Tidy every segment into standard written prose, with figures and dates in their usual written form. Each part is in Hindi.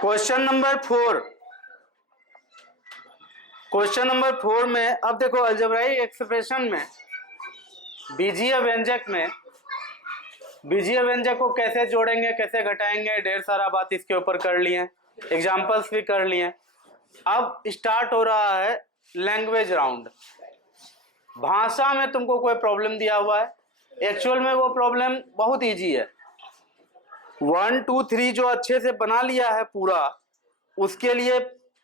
Question number 4। क्वेश्चन नंबर 4 में अब देखो अलजेब्राइक एक्सप्रेशन में बीजीय व्यंजक को कैसे जोड़ेंगे, कैसे घटाएंगे, ढेर सारा बात इसके ऊपर कर लिए, एग्जांपल्स भी कर लिए। अब स्टार्ट हो रहा है लैंग्वेज राउंड। भाषा में तुमको कोई प्रॉब्लम दिया हुआ है, एक्चुअल में वो प्रॉब्लम बहुत इजी है। 1 2 3 जो अच्छे से बना लिया है पूरा, उसके लिए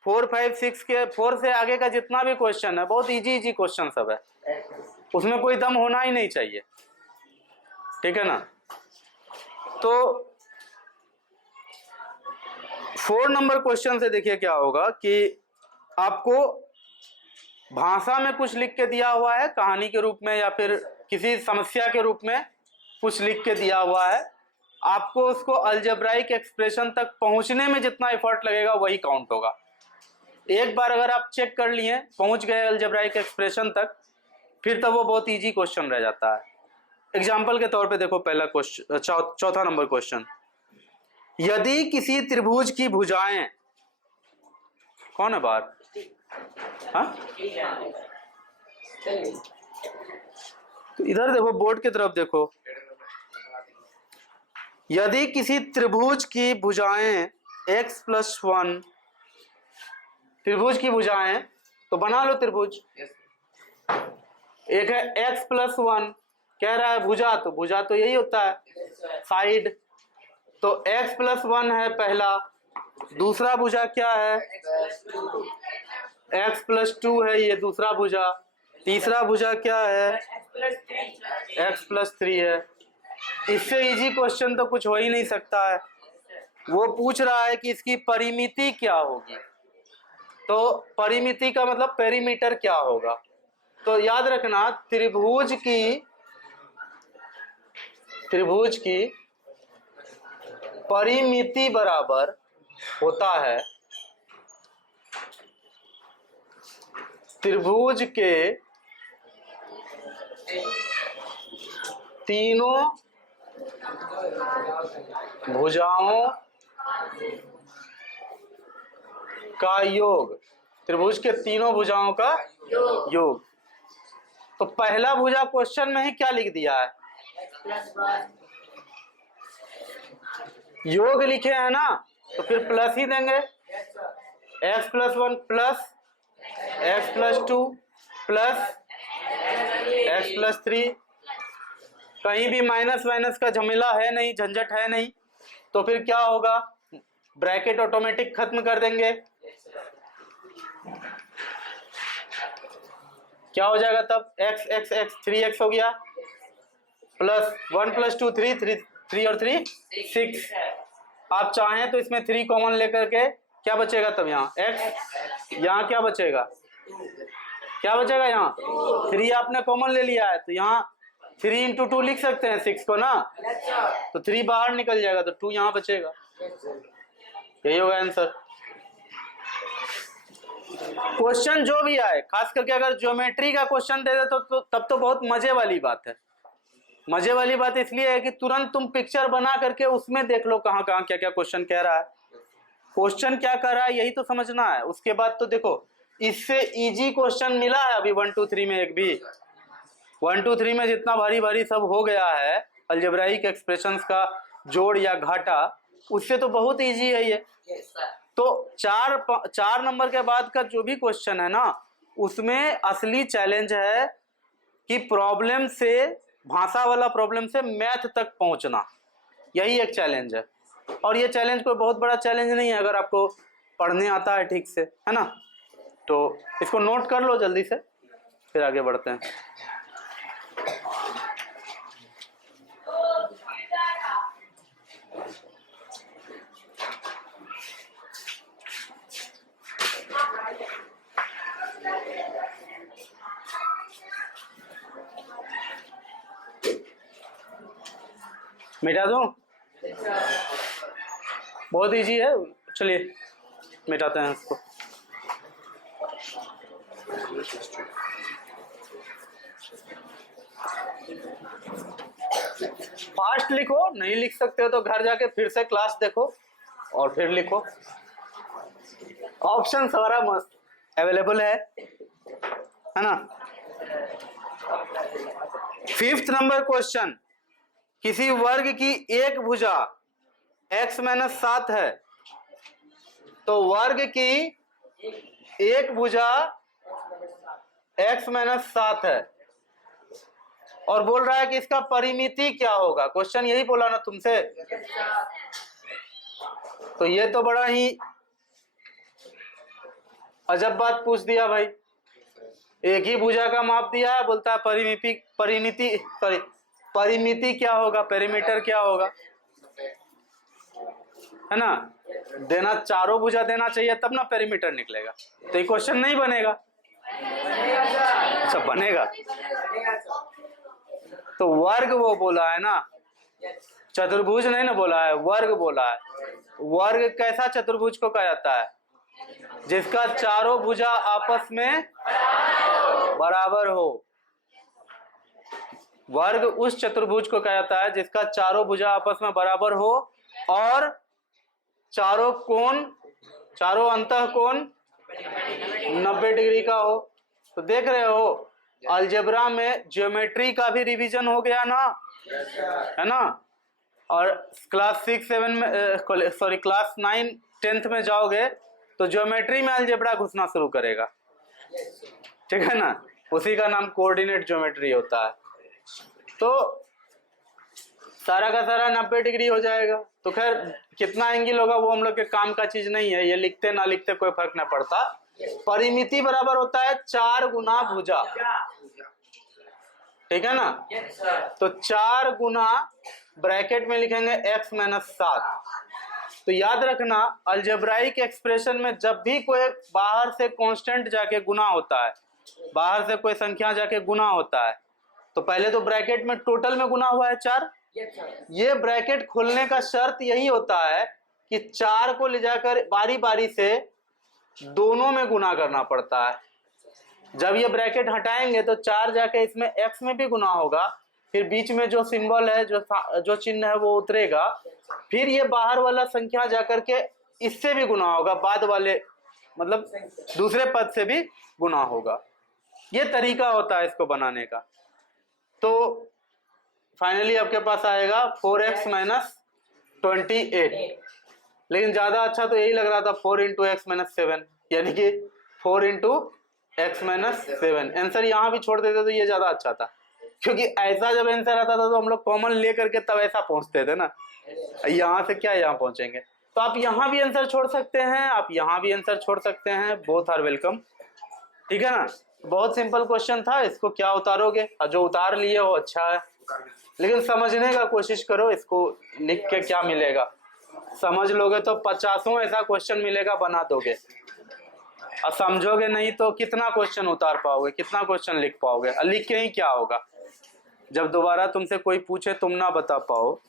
4 5 6 के 4 से आगे का जितना भी क्वेश्चन है बहुत इजी क्वेश्चन सब है, उसमें कोई दम होना ही नहीं चाहिए, ठीक है ना। तो 4 नंबर क्वेश्चन से देखिए क्या होगा कि आपको भाषा में कुछ लिख के दिया हुआ है, कहानी के रूप में या फिर किसी समस्या के रूप में कुछ लिख के दिया हुआ है। आपको उसको अलजेब्राइक एक्सप्रेशन तक पहुंचने में जितना एफर्ट लगेगा वही काउंट होगा। एक बार अगर आप चेक कर लिए, पहुंच गए अलजेब्राइक एक्सप्रेशन तक, फिर तब वो बहुत इजी क्वेश्चन रह जाता है। एग्जाम्पल के तौर पे देखो पहला क्वेश्चन, चौथा नंबर क्वेश्चन। यदि किसी त्रिभुज की भुजाएं, कौन है बाहर? हाँ, तो इधर देखो, बोर्ड की तरफ देखो। यदि किसी त्रिभुज की भुजाएं x+1, त्रिभुज की भुजाएं, तो बना लो त्रिभुज। एक है x+1, कह रहा है भुजा, तो भुजा तो यही होता है साइड, तो x+1 है पहला। दूसरा भुजा क्या है? x+2 है ये दूसरा भुजा। तीसरा भुजा क्या है? x+3 है। इससे इजी क्वेश्चन तो कुछ हो ही नहीं सकता है। वो पूछ रहा है कि इसकी परिमिति क्या होगी, तो परिमिति का मतलब पेरीमीटर क्या होगा। तो याद रखना, त्रिभुज की परिमिति बराबर होता है त्रिभुज के तीनों भुजाओं का योग, त्रिभुज के तीनों भुजाओं का योग। तो पहला भुजा क्वेश्चन में ही क्या लिख दिया है? योग लिखे हैं ना, तो फिर प्लस ही देंगे। x+1 plus x+2 plus x+3। कहीं भी माइनस माइनस का झमेला है नहीं, झंझट है नहीं, तो फिर क्या होगा? ब्रैकेट ऑटोमेटिक खत्म कर देंगे। क्या हो जाएगा तब? x 3x हो गया, प्लस 1 + 2 3 और 3 6। आप चाहें तो इसमें 3 कॉमन लेकर के क्या बचेगा तब? यहाँ x, यहाँ क्या बचेगा? क्या बचेगा? यहाँ 3 आपने कॉमन ले लिया है, तो यहाँ 3 × 2 लिख सकते हैं 6 को ना, तो 3 बाहर निकल जाएगा, तो 2 यहाँ बचेगा। यही होगा आंसर। क्वेश्चन जो भी आए, खास करके अगर ज्योमेट्री का क्वेश्चन दे दे तो तब तो बहुत मजे वाली बात है। मजे वाली बात इसलिए है कि तुरंत तुम पिक्चर बना करके उसमें देख लो कहाँ कहाँ क्या क्या क्वेश्चन कह रहा है, क्वेश्चन क्या कर रहा है, यही तो समझना है। उसके बाद तो देखो, इससे इजी क्वेश्चन मिला है अभी 1 2 3 में एक भी। 1 2 3 में जितना भारी भारी सब हो गया है अलजेब्राइक एक्सप्रेशंस का जोड़ या घाटा, उससे तो बहुत इजी है ये। तो 4 नंबर के बाद का जो भी क्वेश्चन है ना, उसमें असली चैलेंज है कि प्रॉब्लम से, भाषा वाला प्रॉब्लम से मैथ तक पहुंचना, यही एक चैलेंज है। और ये चैलेंज कोई बहुत बड़ा चैलेंज नहीं है अगर आपको पढ़ने आता है ठीक से, है ना। तो इसको नोट कर लो जल्दी से, फिर आगे बढ़ते हैं। मिटा दूं? बहुत इजी है, चलिए मिटाते हैं इसको। फास्ट लिखो, नहीं लिख सकते हो तो घर जाके फिर से क्लास देखो और फिर लिखो। ऑप्शन सारा मस्त अवेलेबल है ना। 5th नंबर क्वेश्चन, किसी वर्ग की एक भुजा x-7 है, तो वर्ग की एक भुजा x-7 है और बोल रहा है कि इसका परिमिति क्या होगा। क्वेश्चन यही बोला ना तुमसे। तो ये तो बड़ा ही अजब बात पूछ दिया भाई। एक ही भुजा का माप दिया है, बोलता है परिमिति क्या होगा, पेरीमीटर क्या होगा, है ना। देना चारों भुजा देना चाहिए तब ना पेरीमीटर निकलेगा। तो ये क्वेश्चन नहीं बनेगा। अच्छा बनेगा। तो वर्ग वो बोला है ना, चतुर्भुज नहीं ना बोला है, वर्ग बोला है। वर्ग कैसा चतुर्भुज को कहा जाता है? जिसका चारों भुजा आपस में बराबर हो। वर्ग उस चतुर्भुज को कहा जाता है जिसका चारों भुजा आपस में बराबर हो और चारों अंतः कोण 90 डिग्री का हो। तो देख रहे हो अलजेब्रा में ज्योमेट्री का भी रिवीजन हो गया ना, है ना। और क्लास 9 10th में जाओगे तो ज्योमेट्री में अलजेब्रा घुसना शुरू करेगा, ठीक है ना। उसी का नाम कोऑर्डिनेट ज्योमेट्री होता है। तो सारा का सारा 90 डिग्री हो जाएगा। तो खैर कितना एंगल होगा वो हम लोग के काम का चीज नहीं है, ये लिखते ना लिखते कोई फर्क ना पड़ता। परिमिति बराबर होता है 4 गुना भुजा, ठीक है ना। तो 4 गुना ब्रैकेट में लिखेंगे x-7। तो याद रखना अलजेब्राइक एक्सप्रेशन में जब भी कोई बाहर से कांस्टेंट जाके गुना होता है, बाहर से कोई संख्या जाके गुना होता है, तो पहले तो ब्रैकेट में टोटल में गुना हुआ है 4। ये ब्रैकेट खोलने का शर्त यही होता है कि 4 को ले जाकर बारी बारी से दोनों में गुना करना पड़ता है। जब ये ब्रैकेट हटाएंगे तो 4 जाके इसमें x में भी गुना होगा, फिर बीच में जो सिंबल है, जो चिन्ह है वो उतरेगा, फिर ये बाहर वाला संख्या जाकर के इससे भी गुना होगा, बाद वाले मतलब दूसरे पद से भी गुना होगा। ये तरीका होता है इसको बनाने का। तो फाइनली आपके पास आएगा 4x-28। लेकिन ज्यादा अच्छा तो यही लग रहा था 4 × x-7, यानी कि 4 × x-7। आंसर यहाँ भी छोड़ देते तो ये ज्यादा अच्छा था, क्योंकि ऐसा जब आंसर आता था तो हम लोग कॉमन ले करके तब ऐसा पहुंचते थे ना। यहाँ से क्या यहाँ पहुंचेंगे। तो आप यहाँ भी आंसर छोड़ सकते हैं, आप यहाँ भी आंसर छोड़ सकते हैं, बोथ आर वेलकम, ठीक है ना। बहुत सिंपल क्वेश्चन था, इसको क्या उतारोगे, और जो उतार लिए हो अच्छा है, लेकिन समझने का कोशिश करो। इसको लिख के क्या मिलेगा, समझ लोगे तो 50 ऐसा क्वेश्चन मिलेगा, बना दोगे। और समझोगे नहीं तो कितना क्वेश्चन उतार पाओगे, कितना क्वेश्चन लिख पाओगे। और लिख के ही क्या होगा, जब दोबारा तुमसे कोई पूछे तुम ना बता पाओ।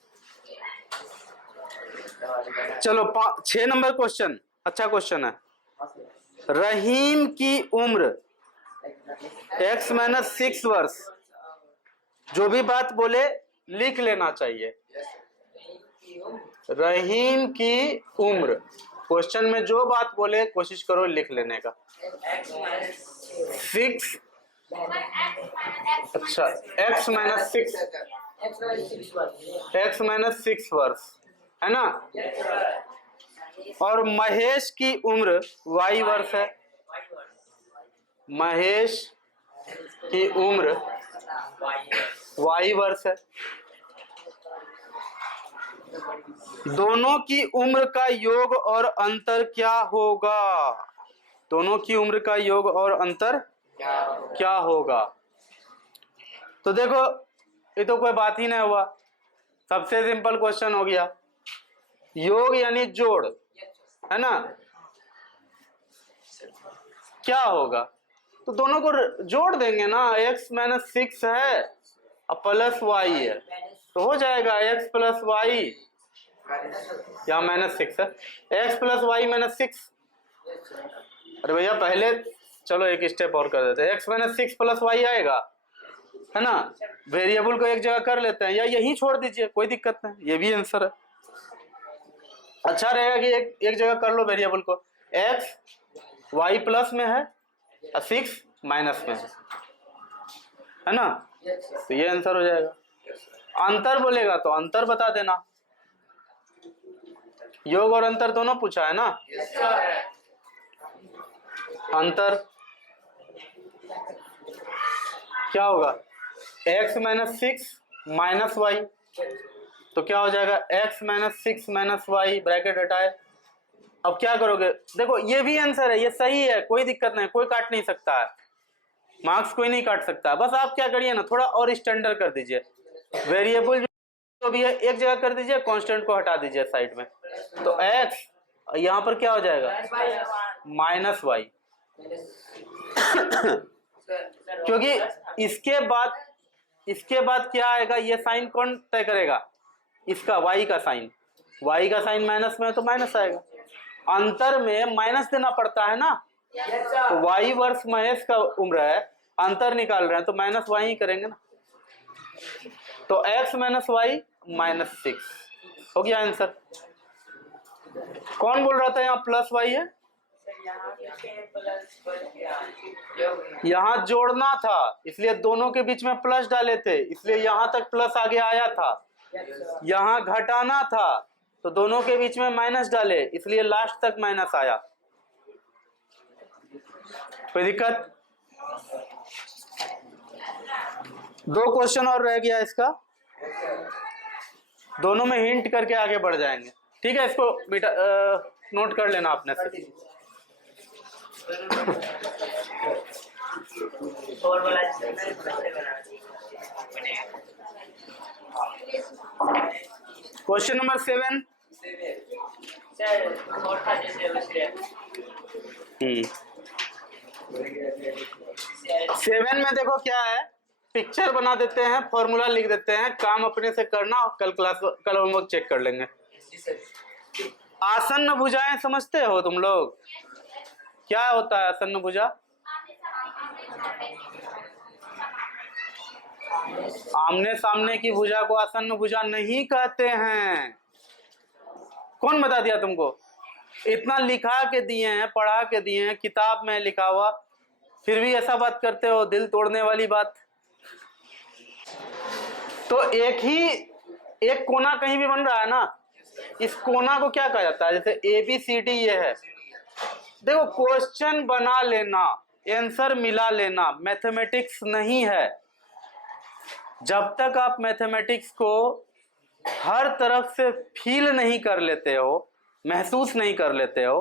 चलो 6 नंबर क्वेश्चन, अच्छा क्वेश्चन है। रहीम की उम्र x-6 वर्ष। जो भी बात बोले लिख लेना चाहिए। रहीम की उम्र, क्वेश्चन में जो बात बोले कोशिश करो लिख लेने का। 6, अच्छा x-6 वर्ष है ना। और महेश की उम्र y वर्ष है। महेश की उम्र y वर्ष है। दोनों की उम्र का योग और अंतर क्या होगा? दोनों की उम्र का योग और अंतर क्या होगा? तो देखो ये तो कोई बात ही नहीं हुआ, सबसे सिंपल क्वेश्चन हो गया। योग यानी जोड़, है ना। क्या होगा, तो दोनों को जोड़ देंगे ना। x-6 है और प्लस y है, तो हो जाएगा x + y, या -6 है, x + y -6। अरे भैया पहले चलो एक स्टेप और कर देते हैं। x - 6 + y आएगा, है ना। वेरिएबल को एक जगह कर लेते हैं, या यही छोड़ दीजिए, कोई दिक्कत नहीं, ये भी आंसर है। अच्छा रहेगा कि एक जगह कर लो वेरिएबल को। x y प्लस में है और 6 माइनस में है ना, तो ये आंसर हो जाएगा। अंतर बोलेगा तो अंतर बता देना, योग और अंतर दोनों पूछा है ना। अंतर क्या होगा, x माइनस 6 माइनस वाई, तो क्या हो जाएगा x minus 6 minus Y, bracket हटाए। अब क्या करोगे, देखो ये भी आंसर है, ये सही है, कोई दिक्कत नहीं, कोई काट नहीं सकता है, मार्क्स कोई नहीं काट सकता। बस आप क्या करिए ना, थोड़ा और स्टैंडर्ड कर दीजिए, वेरिएबल जो भी है एक जगह कर दीजिए, कांस्टेंट को हटा दीजिए साइड में, तो x यहाँ पर क्या हो जाएगा माइनस वाई, क्योंकि इसके बाद क्या आएगा, ये साइन कौन तय करेगा, इसका y का साइन, y का साइन माइनस में है तो माइनस आएगा। अंतर में माइनस देना पड़ता है ना, तो y वर्ष महेश का उम्र है, अंतर निकाल रहे हैं तो माइनस y ही करेंगे ना, तो x माइनस वाई माइनस 6 हो गया आंसर। कौन बोल रहा था यहाँ प्लस y है, यहाँ जोड़ना था इसलिए दोनों के बीच में प्लस डाले थे, इसलिए यहाँ तक प्लस आगे आया था। यहाँ घटाना था तो दोनों के बीच में माइनस डाले, इसलिए लास्ट तक माइनस आया। कोई दिक्कत, दो क्वेश्चन और रह गया इसका, दोनों में हिंट करके आगे बढ़ जाएंगे, ठीक है। इसको नोट कर लेना अपने से। Question number 7। सेवन में देखो क्या है, पिक्चर बना देते हैं, फॉर्मूला लिख देते हैं, काम अपने से करना, कल होमवर्क चेक कर लेंगे। आसन्न भुजाएं समझते हो तुम लोग, क्या होता है आसन्न भुजा, आमने सामने की भुजा को आसन्न भुजा नहीं कहते हैं। कौन बता दिया तुमको, इतना लिखा के दिए हैं, पढ़ा के दिए हैं, किताब में लिखा हुआ, फिर भी ऐसा बात करते हो, दिल तोड़ने वाली बात। तो एक कोना कहीं भी बन रहा है ना, इस कोना को क्या कहा जाता है, जैसे ABCD ये है, देखो क्वेश्चन बना लेना, आंसर मिला लेना, मैथमेटिक्स नहीं है। जब तक आप मैथमेटिक्स को हर तरफ से फील नहीं कर लेते हो, महसूस नहीं कर लेते हो,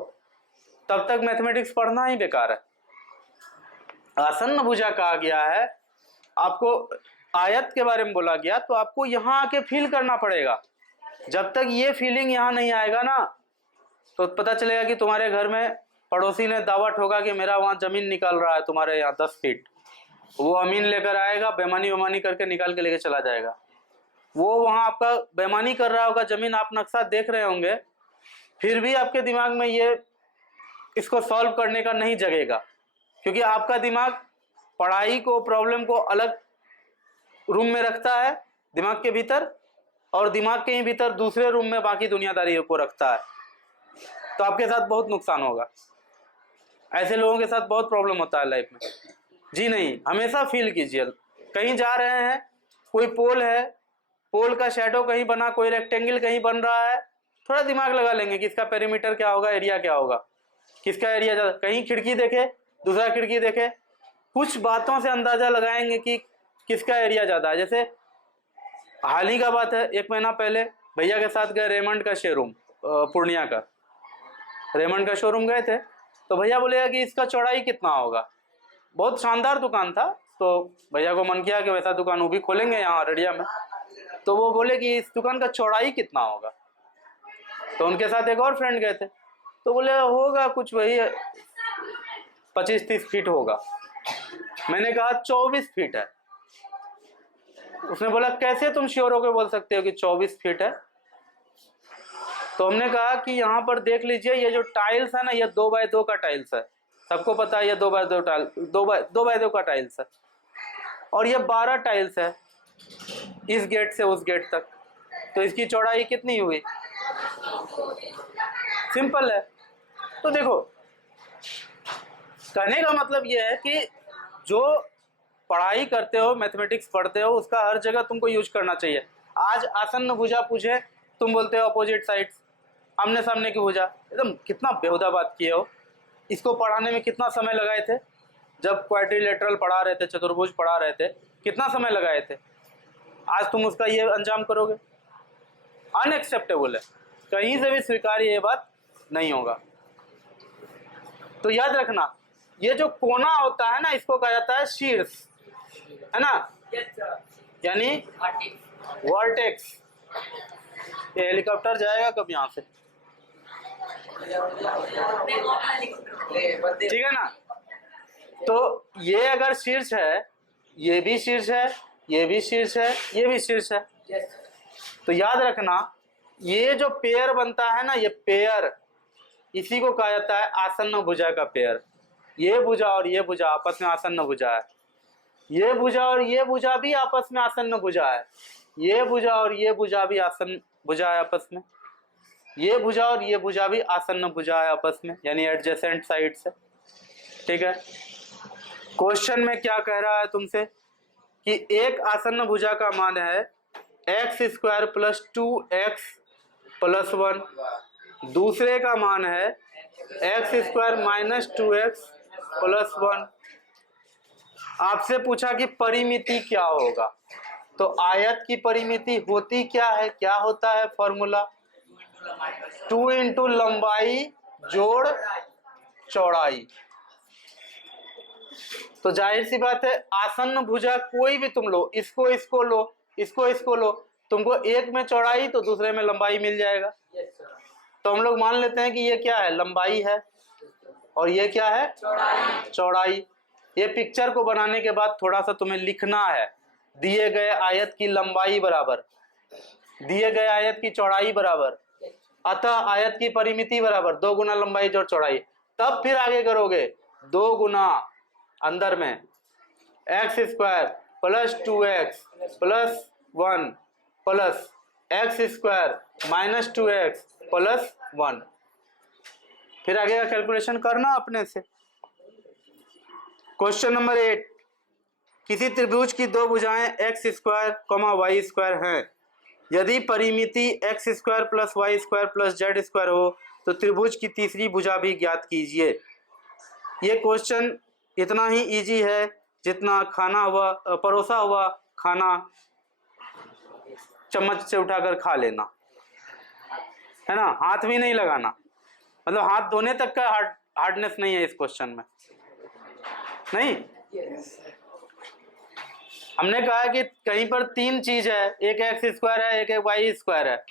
तब तक मैथमेटिक्स पढ़ना ही बेकार है। आसन्न भुजा कहा गया है, आपको आयत के बारे में बोला गया, तो आपको यहाँ आके फील करना पड़ेगा। जब तक ये फीलिंग यहाँ नहीं आएगा ना, तो पता चलेगा कि तुम्हारे घर में पड़ोसी ने दावा ठोका कि मेरा वहाँ जमीन निकल रहा है तुम्हारे यहाँ 10 फीट, वो अमीन लेकर आएगा, बेमानी करके निकाल के लेके चला जाएगा। वो वहाँ आपका बेमानी कर रहा होगा, जमीन आप नक्शा देख रहे होंगे, फिर भी आपके दिमाग में ये इसको सॉल्व करने का नहीं जगेगा, क्योंकि आपका दिमाग पढ़ाई को, प्रॉब्लम को अलग रूम में रखता है दिमाग के भीतर, और दिमाग के ही भीतर दूसरे रूम में बाकी दुनियादारी को रखता है। तो आपके साथ बहुत नुकसान होगा, ऐसे लोगों के साथ बहुत प्रॉब्लम होता है लाइफ में। जी नहीं, हमेशा फील कीजिए, कहीं जा रहे हैं, कोई पोल है, पोल का शैडो कहीं बना, कोई रेक्टेंगल कहीं बन रहा है, थोड़ा दिमाग लगा लेंगे कि इसका पेरीमीटर क्या होगा, एरिया क्या होगा, किसका एरिया ज्यादा, कहीं खिड़की देखे, दूसरा खिड़की देखे, कुछ बातों से अंदाजा लगाएंगे कि किसका एरिया ज्यादा है। जैसे हाल ही का बात है, 1 महीना पहले भैया के साथ गए रेमंड का शोरूम, पूर्णिया का रेमंड का शोरूम गए थे, तो भैया बोलेगा कि इसका चौड़ाई कितना होगा। बहुत शानदार दुकान था, तो भैया को मन किया कि वैसा दुकान वो भी खोलेंगे यहाँ अररिया में, तो वो बोले कि इस दुकान का चौड़ाई कितना होगा। तो उनके साथ एक और फ्रेंड गए थे, तो बोले होगा कुछ वही 25-30 फीट होगा। मैंने कहा 24 फीट है। उसने बोला कैसे तुम श्योर होकर बोल सकते हो कि 24 फीट है। तो हमने कहा कि यहाँ पर देख लीजिए, ये जो टाइल्स है ना, ये 2x2 का टाइल्स है, सबको पता है ये 2x2 का टाइल्स है, और ये 12 टाइल्स है इस गेट से उस गेट तक, तो इसकी चौड़ाई कितनी हुई, सिंपल है। तो देखो कहने का मतलब ये है कि जो पढ़ाई करते हो, मैथमेटिक्स पढ़ते हो, उसका हर जगह तुमको यूज करना चाहिए। आज आसन्न भुजा पूछे, तुम बोलते हो अपोजिट साइड्स, आमने सामने की भुजा। एकदम कितना बेहुदा बात किए हो। इसको पढ़ाने में कितना समय लगाए थे? जब क्वाड्रिलेटरल पढ़ा रहे थे, चतुर्भुज पढ़ा रहे थे, कितना समय लगाए थे? आज तुम उसका ये अंजाम करोगे? अनएक्सेप्टेबल है, कहीं से भी स्वीकार्य ये बात नहीं होगा। तो याद रखना, ये जो कोना होता है ना, इसको कहा जाता है शीर्ष, है ना, यानी वर्टेक्स। ये हेलीकॉप्टर जाएगा कब यहाँ से? ठीक है ना। तो ये अगर शीर्ष है, ये भी शीर्ष है, ये भी शीर्ष है, ये भी शीर्ष है, तो याद रखना ये जो पेयर बनता है ना, ये पेयर, इसी को कहा जाता है आसन्न भुजा का पेयर। ये भुजा और ये भुजा आपस में आसन्न भुजा है, ये भुजा और ये भुजा भी आपस में आसन्न भुजा है, ये भुजा और ये भुजा भी आसन्न भुजा है आपस में, ये भुजा और ये भुजा भी आसन्न भुजा है आपस में, यानी एडजेसेंट साइड से। ठीक है। क्वेश्चन में क्या कह रहा है तुमसे कि एक आसन्न भुजा का मान है x² + 2x + 1, दूसरे का मान है x² - 2x + 1। आपसे पूछा कि परिमिति क्या होगा, तो आयत की परिमिति होती क्या है, क्या होता है फॉर्मूला? 2 × लंबाई जोड़ चौड़ाई। तो जाहिर सी बात है, आसन्न भुजा कोई भी तुम लो, इसको इसको लो, इसको इसको लो, तुमको एक में चौड़ाई तो दूसरे में लंबाई मिल जाएगा। तो हम लोग मान लेते हैं कि ये क्या है, लंबाई है, और ये क्या है, चौड़ाई। ये पिक्चर को बनाने के बाद थोड़ा सा तुम्हें लिखना है, दिए गए आयत की लंबाई बराबर दिए गए आयत की चौड़ाई बराबर, अतः आयत की परिमिति बराबर 2 गुना लंबाई जोड़ चौड़ाई। तब फिर आगे करोगे, 2 गुना अंदर में x² + 2x + 1 plus x² - 2x + 1। फिर आगे का कैलकुलेशन करना अपने से। क्वेश्चन नंबर 8, किसी त्रिभुज की दो भुजाएं x², y² हैं। यदि परिमिति x² + y² + z² हो तो त्रिभुज की तीसरी भुजा भी ज्ञात कीजिए। ये क्वेश्चन इतना ही इजी है जितना खाना हुआ, परोसा हुआ खाना चम्मच से उठाकर खा लेना, है ना, हाथ भी नहीं लगाना, मतलब हाथ धोने तक का हार्डनेस नहीं है इस क्वेश्चन में, नहीं। हमने कहा कि कहीं पर 3 चीज है, एक x² है, एक y² है,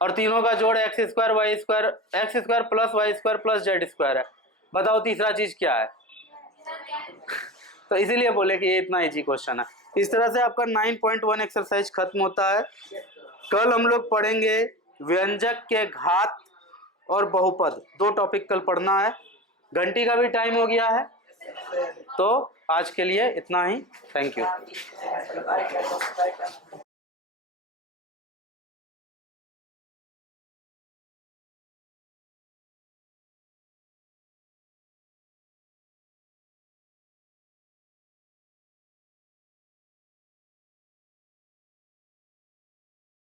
और तीनों का जोड़ x² + y² + z² है। बताओ तीसरा चीज क्या है? तो इसीलिए बोले कि ये इतना इजी क्वेश्चन है। इस तरह से आपका 9.1 एक्सरसाइज खत्म होता है। कल हम लोग पढ़ेंगे व्यंजक के घात और बहुपद, 2 टॉपिक कल पढ़ना है। घंटी का भी टाइम हो गया है, तो आज के लिए इतना ही। Thank you.